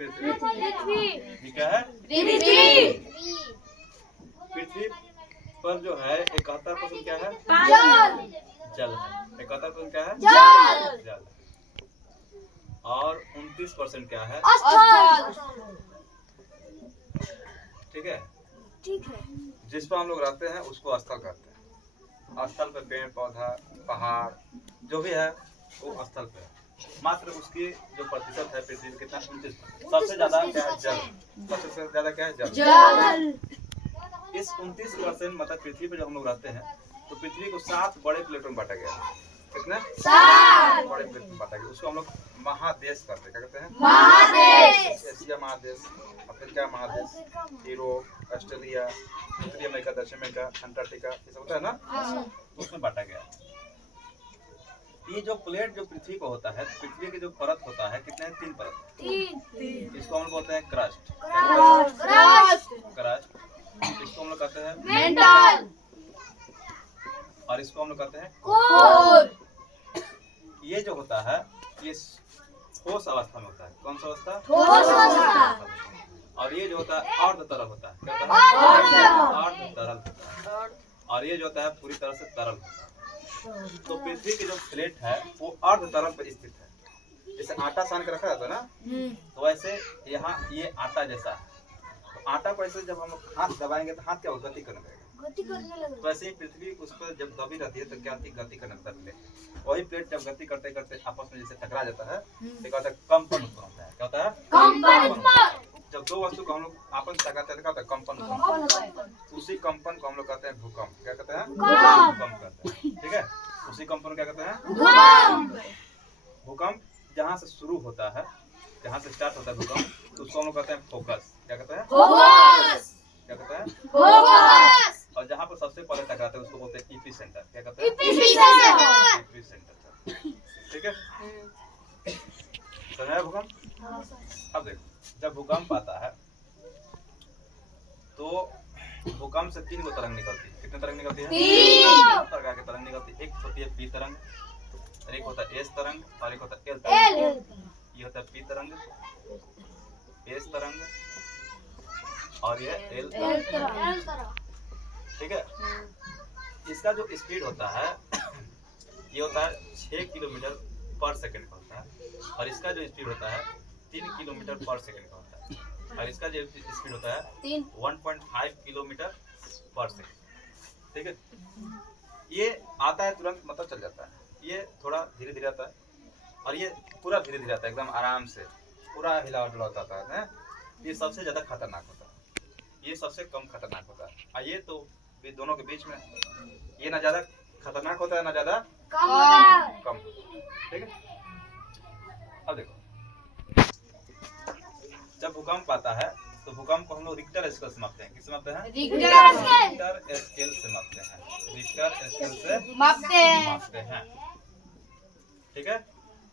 पृथ्वी। ये क्या है? पृथ्वी पर जो है 71% क्या है? जल है। 71% क्या है? जल। और 29% क्या है? ठीक है। जिस पर हम लोग रहते हैं उसको स्थल कहते हैं। स्थल पे पेड़ पौधा पहाड़ जो भी है वो स्थल पे है। मात्र उसकी जो प्रतिशत है पृथ्वी कितना? 29%। सबसे ज्यादा क्या है? जल। सबसे ज्यादा क्या है? जल। इस 29% मतलब पृथ्वी पे जब हम लोग रहते हैं तो पृथ्वी को 7 बड़े प्लेटों में बांटा गया है। कितने? 7 बड़े प्लेट में बांटा गया। उसको हम लोग महादेश कहते हैं। क्या कहते हैं? महादेश। एशिया महादेश, अफ्रीका महादेश, यूरोप, ऑस्ट्रेलिया, उत्तरी अमेरिका, दक्षिण अमेरिका, अंटार्कटिका, ये सब होता है ना, उसमें बांटा गया। ये जो प्लेट जो पृथ्वी को होता है, पृथ्वी की जो परत होता है कितने हैं? 3 परत। 3। इसको हम लोग बोलते हैं क्रस्ट। क्रस्ट। इसको हम लोग कहते हैं मेंटल। और इसको हम लोग कहते हैं कोर। ये जो होता है ये ठोस अवस्था में होता है। कौन सा अवस्था? ठोस अवस्था। और ये जो होता है अर्ध तरल होता है। क्या होता है? अर्ध तरल होता है। और ये जो होता है पूरी तरह से तरल होता है। तो पृथ्वी की जो प्लेट है वो अर्ध तरल पर स्थित है। जैसे आटा सान के रखा जाता है ना, तो वैसे यहाँ ये आटा जैसा है। तो आटा को ऐसे जब हम हाथ दबाएंगे तो हाथ क्या होगा? गति करने लगेगा। तो वैसे ही पृथ्वी उस पर जब दबी रहती है तो क्या गति करने लगता है। वही प्लेट जब गति करते करते आपस में जैसे टकरा जाता है तो क्या होता है? कंपन उत्पन्न होता है। क्या होता है? कंपन। जब दो वस्तु को हम लोग आपस में टकराते हैं क्या होता है? कंपन उत्पन्न होता है। उसी कंपन को हम लोग कहते हैं भूकंप। क्या कहते हैं? भूकंप कहते हैं। ठीक है। उसी कंपन को क्या कहते हैं? भूकंप। भूकंप जहाँ से शुरू होता है, जहाँ से स्टार्ट होता है भूकंप, तो उसको हम लोग कहते हैं फोकस। क्या कहते हैं? फोकस। क्या कहते हैं? फोकस। और जहाँ पर सबसे पहले टकराते हैं उसको बोलते हैं एपी सेंटर। क्या कहते हैं? AP centre. ठीक है। समझ आया भूकंप? अब देखो, जब भूकंप आता है तो भूकंप से 3 तरंग निकलती है। कितने तरंग निकलती है? 3 प्रकार की तरंग निकलती है। एक होती है पी तरंग, एक होता है एस तरंग और एक होता है एल तरंग। ये होता है पी तरंग, एस तरंग और ये एल तरंग। ठीक है। इसका जो स्पीड होता है ये होता है 6 किलोमीटर पर सेकंड का होता है। और इसका जो स्पीड होता है 3 किलोमीटर पर सेकंड का होता है। और इसका जो स्पीड होता है 1.5 किलोमीटर पर सेकंड। ठीक है। ये आता है तुरंत मतलब चल जाता है। ये थोड़ा धीरे धीरे आता है और ये पूरा धीरे धीरे आता है, एकदम आराम से पूरा हिलावट डुलावट आता है। ये सबसे ज्यादा खतरनाक होता है, ये सबसे कम खतरनाक होता है। और ये तो दोनों के बीच में ये ना ज्यादा खतरनाक होता है ना ज्यादा कम। ठीक है। अब देखो, जब भूकंप आता है तो भूकंप को हम लोग रिक्टर स्केल से मापते हैं। किससे मापते हैं? रिक्टर स्केल से मापते हैं। रिक्टर स्केल से मापते हैं। ठीक है।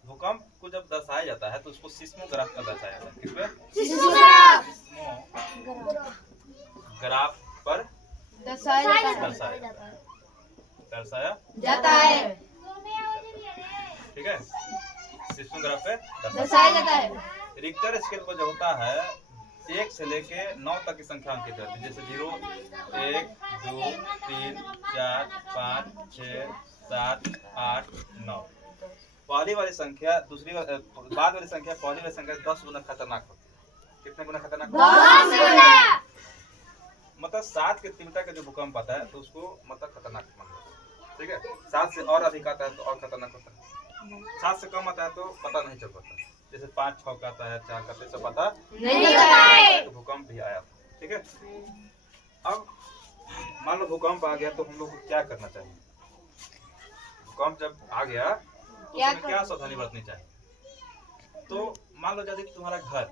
भूकंप को जब दर्शाया जाता है तो उसको सिस्मोग्राफ का दर्शाया जाता है। किस ग्राफ पर दर्शाया जाता है। ठीक है। सिस्मोग्राफ पे दर्शाया जाता है। रिक्टर स्केल पर जो होता है 1 से लेके 9 तक की संख्या अंकित रहती है। जैसे 0, 1, 2, 3, 4, 5, 6, 7, 8, 9। पहली वाली संख्या दूसरी बाद वाली संख्या पहली वाली संख्या 10 गुना खतरनाक होती है। कितने गुना खतरनाक? 10 गुना। मतलब 7 की तीव्रता का जो भूकंप आता है तो उसको मतलब खतरनाक माना जाता है। ठीक है। 7 से और अधिक आता है तो और खतरनाक होता है। 7 से कम आता है तो पता नहीं चल पाता। जैसे 5, 6 का आता है, 4 का, तो पता नहीं चलता है। तो भूकंप भी आया। ठीक है। अब मान लो भूकंप आ गया तो हम लोग को क्या करना चाहिए? भूकंप जब आ गया तो उसमें क्या सावधानी बरतनी चाहिए? तो मान लो यदि तुम्हारा घर,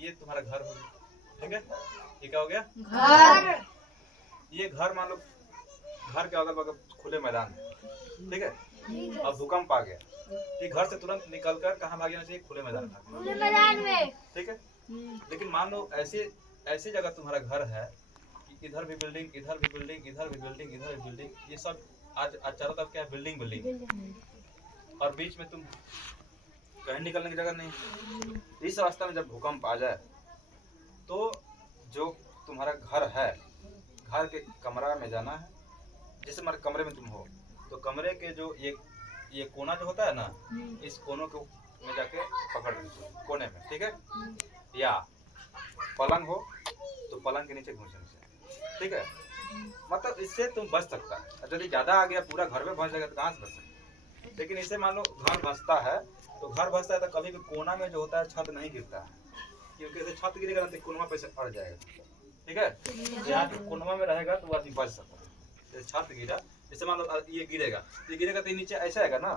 ये तुम्हारा घर हो गया। ठीक है। ये क्या हो गया? घर। ये घर मान लो घर के अगल बगल खुले मैदान है। ठीक है। अब भूकंप आ गया, ये घर से तुरंत निकलकर कहाँ भाग जाना चाहिए? खुले मैदान में। ठीक है। लेकिन मान लो ऐसी जगह तुम्हारा घर है कि इधर भी बिल्डिंग, इधर भी बिल्डिंग, इधर भी बिल्डिंग, इधर भी बिल्डिंग, ये सब आज चारों तरफ क्या है? बिल्डिंग। और बीच में तुम कहीं निकलने की जगह नहीं। इस अवस्था में जब भूकंप आ जाए तो जो तुम्हारा घर है, घर के कमरा में जाना है। जैसे हमारे कमरे में तुम हो तो कमरे के जो ये कोना जो होता है ना, इस कोनों को में जाके पकड़ लीजिए कोने में, ठीक है। या पलंग हो तो पलंग के नीचे घुसने से, ठीक है। मतलब इससे तुम बच सकता है। यदि ज्यादा आ गया पूरा घर में फंस जाएगा तो कहाँ से बच सकते। लेकिन इससे मान लो घर धंसता है तो घर धंसता है तो कभी भी कोना में जो होता है छत नहीं गिरता है, क्योंकि ऐसे छत गिरेगा तो कोनमा पे से अड़ जाएगा, ठीक है। यहाँ पे कोनमा में रहेगा तो आदमी बच सकता है। जैसे छत गिरा, जैसे मान लो ये गिरेगा तो ये नीचे ऐसा आएगा ना,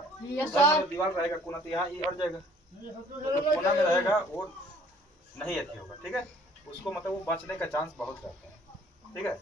दीवार रहेगा कोना तो यहाँ ये अड़ जाएगा, तो कोना में रहेगा वो नहीं अच्छी होगा, ठीक है। उसको मतलब वो बचने का चांस बहुत रहता है, ठीक है।